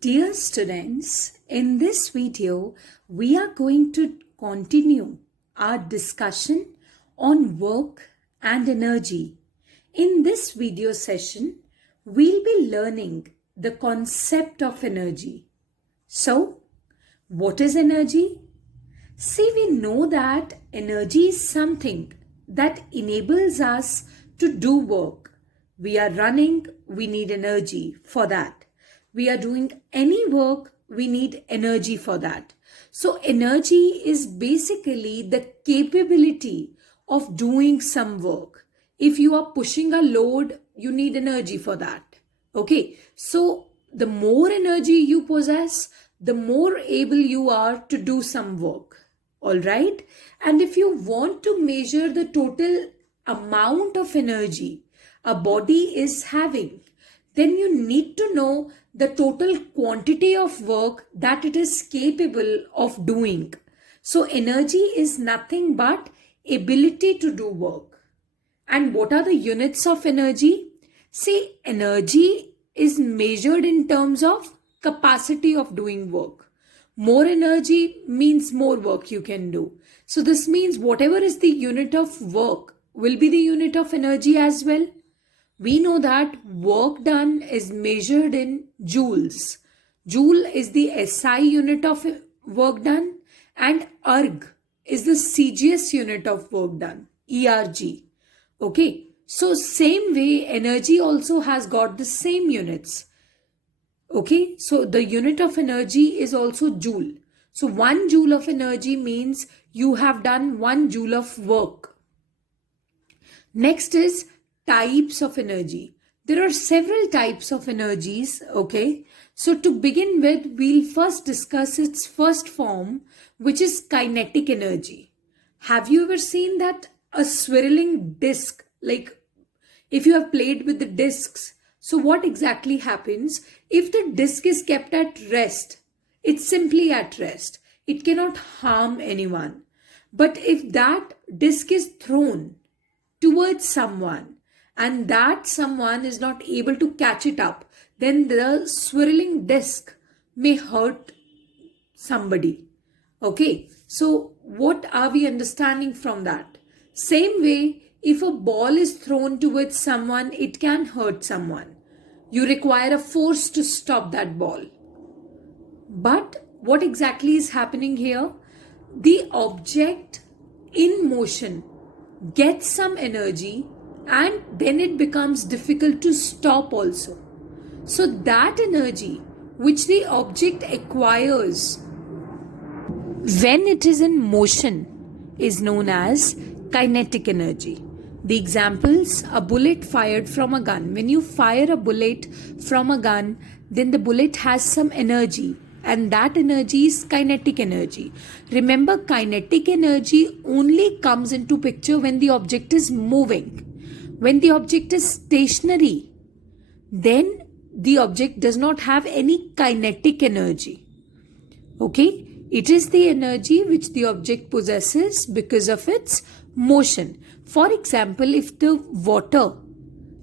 Dear students, in this video, we are going to continue our discussion on work and energy. In this video session, we'll be learning the concept of energy. So, what is energy? See, we know that energy is something that enables us to do work. We are running, we need energy for that. We are doing any work, we need energy for that. So energy is basically the capability of doing some work. If you are pushing a load, you need energy for that. Okay, so the more energy you possess, the more able you are to do some work. All right, and if you want to measure the total amount of energy a body is having, then you need to know the total quantity of work that it is capable of doing. So energy is nothing but ability to do work. And what are the units of energy? See, energy is measured in terms of capacity of doing work. More energy means more work you can do. So this means whatever is the unit of work will be the unit of energy as well. We know that work done is measured in joules. Joule is the SI unit of work done and erg is the CGS unit of work done, ERG. Okay, so same way energy also has got the same units. Okay, so the unit of energy is also joule. So 1 joule of energy means you have done 1 joule of work. Next is types of energy. There are several types of energies, okay? So to begin with, we'll first discuss its first form, which is kinetic energy. Have you ever seen that a swirling disc, like if you have played with the discs, so what exactly happens? If the disc is kept at rest, it's simply at rest. It cannot harm anyone. But if that disc is thrown towards someone, and that someone is not able to catch it up, then the swirling disc may hurt somebody. Okay, so what are we understanding from that? Same way, if a ball is thrown towards someone, it can hurt someone. You require a force to stop that ball. But what exactly is happening here? The object in motion gets some energy and then it becomes difficult to stop also. So that energy which the object acquires when it is in motion is known as kinetic energy. The examples, a bullet fired from a gun. When you fire a bullet from a gun, then the bullet has some energy and that energy is kinetic energy. Remember, kinetic energy only comes into picture when the object is moving. When the object is stationary, then the object does not have any kinetic energy. Okay, it is the energy which the object possesses because of its motion. For example, if the water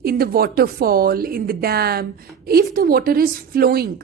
in the waterfall, in the dam, if the water is flowing,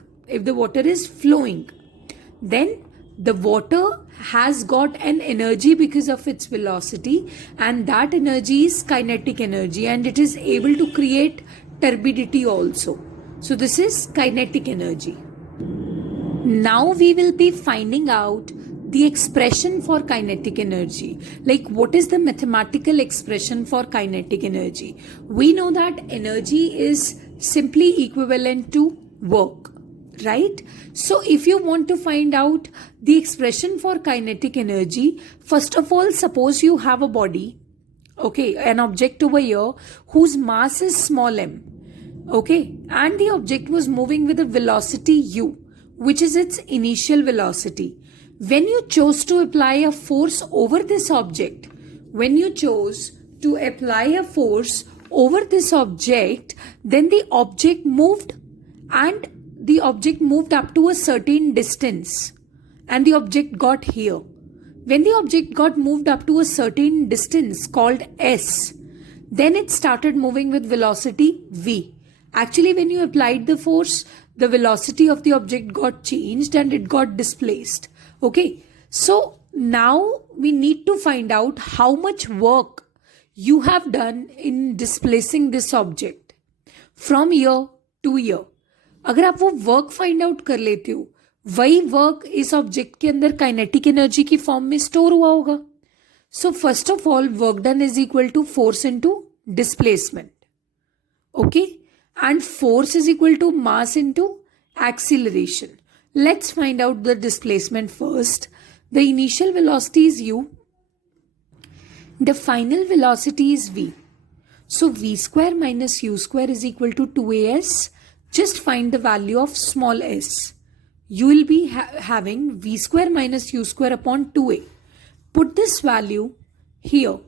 then the water has got an energy because of its velocity, and that energy is kinetic energy and it is able to create turbidity also. So this is kinetic energy. Now we will be finding out the expression for kinetic energy. Like, what is the mathematical expression for kinetic energy? We know that energy is simply equivalent to work. Right? So if you want to find out the expression for kinetic energy, first of all, suppose you have a body, okay, an object over here whose mass is small m, okay, and the object was moving with a velocity u, which is its initial velocity. When you chose to apply a force over this object, then the object moved and the object moved up to a certain distance and the object got here. When the object got moved up to a certain distance called s, then it started moving with velocity v. Actually, when you applied the force, the velocity of the object got changed and it got displaced. Okay, so now we need to find out how much work you have done in displacing this object from year to year. अगर आप वो work find out कर लेते हो, वही work इस object के अंदर काइनेटिक एनर्जी की फॉर्म में स्टोर हुआ होगा. So first of all work done is equal to force into displacement. Okay, and force is equal to mass into acceleration. Let's find out the displacement first. The initial velocity is u. The final velocity is v. So v square minus u square is equal to 2as. Just find the value of small s. You will be having v square minus u square upon 2a. Put this value here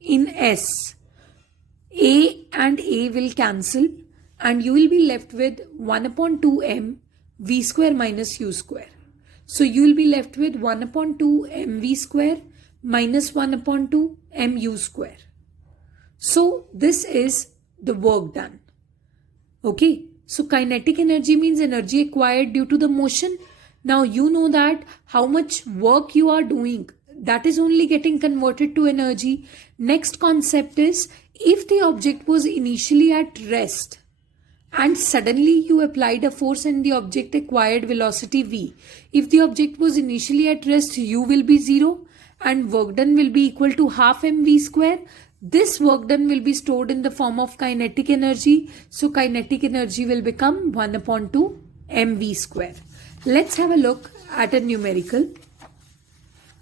in s. A and a will cancel and you will be left with 1 upon 2m v square minus u square. So you will be left with 1 upon 2 mv square minus 1 upon 2 mu square. So this is the work done. Okay, so kinetic energy means energy acquired due to the motion. Now you know that how much work you are doing, that is only getting converted to energy. Next concept is, if the object was initially at rest and suddenly you applied a force and the object acquired velocity v. If the object was initially at rest, u will be 0 and work done will be equal to half mv square. This work done will be stored in the form of kinetic energy. So kinetic energy will become 1 upon 2 mv square. Let's have a look at a numerical.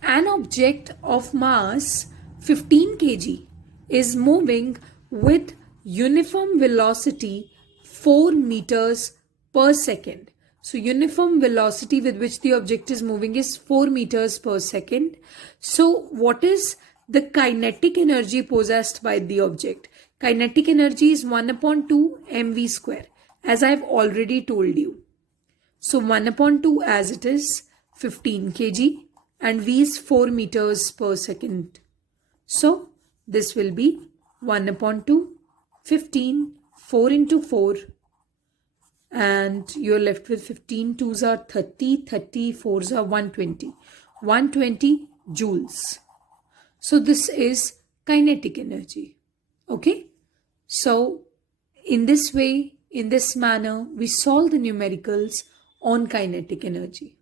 An object of mass 15 kg is moving with uniform velocity 4 meters per second. So uniform velocity with which the object is moving is 4 meters per second. So what is the kinetic energy possessed by the object? Kinetic energy is 1 upon 2 mv square, as I have already told you. So 1 upon 2 as it is 15 kg and v is 4 meters per second. So this will be 1 upon 2, 15, 4 into 4, and you're left with 15 2s are 30, 30 4s are 120 joules. So this is kinetic energy. Okay, so in this way, in this manner, we solve the numericals on kinetic energy.